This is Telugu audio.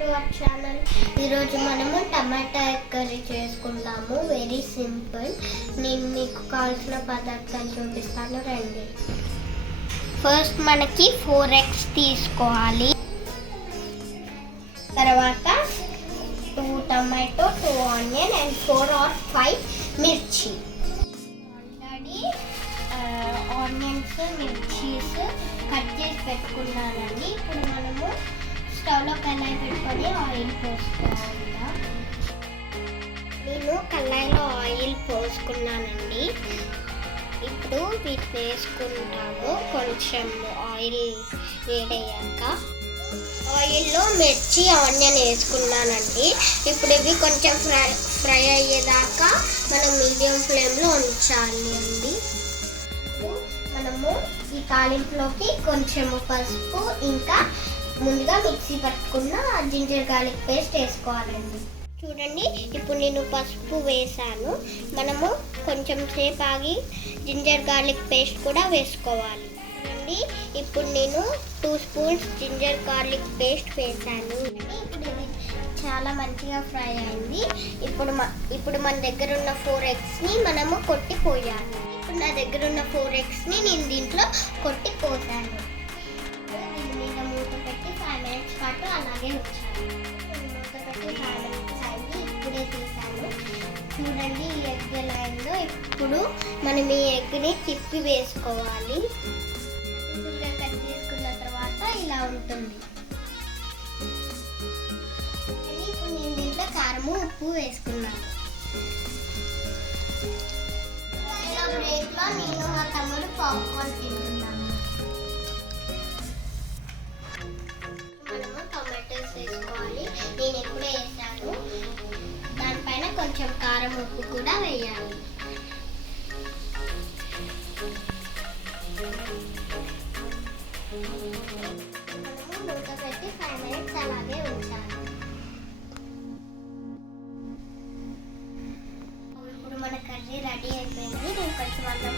To our channel. ఈరోజు మనము టమాటా ఎగ్ కర్రీ చేసుకుంటాము. Very simple. నేను మీకు కావాల్సిన పదార్థాలు చూపిస్తాను, రండి. ఫస్ట్ మనకి 4 eggs తీసుకోవాలి. తర్వాత 2 టమాటో, 2 ఆనియన్ అండ్ 4 or 5 మిర్చి. ఆల్రెడీ ఆనియన్స్, మిర్చీస్ కట్ చేసి పెట్టుకున్నానండి. ఇప్పుడు మనము స్టవ్లో కళాయి పెట్టుకొని ఆయిల్ పోసుకోవాలి. నేను కళాయిలో ఆయిల్ పోసుకున్నానండి. ఇప్పుడు వీటి వేసుకుంటాము. కొంచెం ఆయిల్ వేడయ్యాక ఆయిల్లో మిర్చి, ఆనియన్ వేసుకున్నానండి. ఇప్పుడు ఇవి కొంచెం ఫ్రై అయ్యేదాకా మనం మీడియం ఫ్లేమ్లో ఉంచాలి అండి. మనము ఈ తాలింపులోకి కొంచెం పసుపు, ఇంకా ముందుగా మిక్సీ పట్టుకున్న జింజర్ గార్లిక్ పేస్ట్ వేసుకోవాలండి. చూడండి, ఇప్పుడు నేను పసుపు వేసాను. మనము కొంచెం సేపు ఆగి జింజర్ గార్లిక్ పేస్ట్ కూడా వేసుకోవాలి. చూడండి, ఇప్పుడు నేను 2 స్పూన్స్ జింజర్ గార్లిక్ పేస్ట్ వేసాను. ఇప్పుడు ఇది చాలా మంచిగా ఫ్రై అయింది. ఇప్పుడు మన దగ్గర ఉన్న 4 eggsని మనము కొట్టి పోయాలి. ఇప్పుడు నా దగ్గర ఉన్న 4 eggsని నేను దీంట్లో కొట్టి పోసాను. దీని మీద మూత పెట్టి 5 minutes పాటు అలాగే ఉంచాలి. మూత పెట్టి 5 minutes అయింది. ఇప్పుడే తీసాను. చూడండి ఈ ఎగ్ ఎలా అయిందో. ఇప్పుడు మనం ఈ ఎగ్ని తిప్పి వేసుకోవాలి. సింపుల్గా కట్ చేసుకున్న తర్వాత ఇలా ఉంటుంది. ఇప్పుడు నేను దీంట్లో కారము, ఉప్పు వేసుకున్నాను. బ్రేక్లో నేను మా తమ్ముడు పాప్కార్న్ తింటున్నాను. మనము టొమాటోస్ వేసుకోవాలి. నేను ఎప్పుడే వేసాను. దానిపైన కొంచెం కారం, ఉప్పు కూడా వేయాలి. మనము మూత పెట్టి 5 minutes అలాగే ఉంచాలి. ఇప్పుడు మన కర్రీ రెడీ అయిపోయింది. నేను కొంచెం అన్నం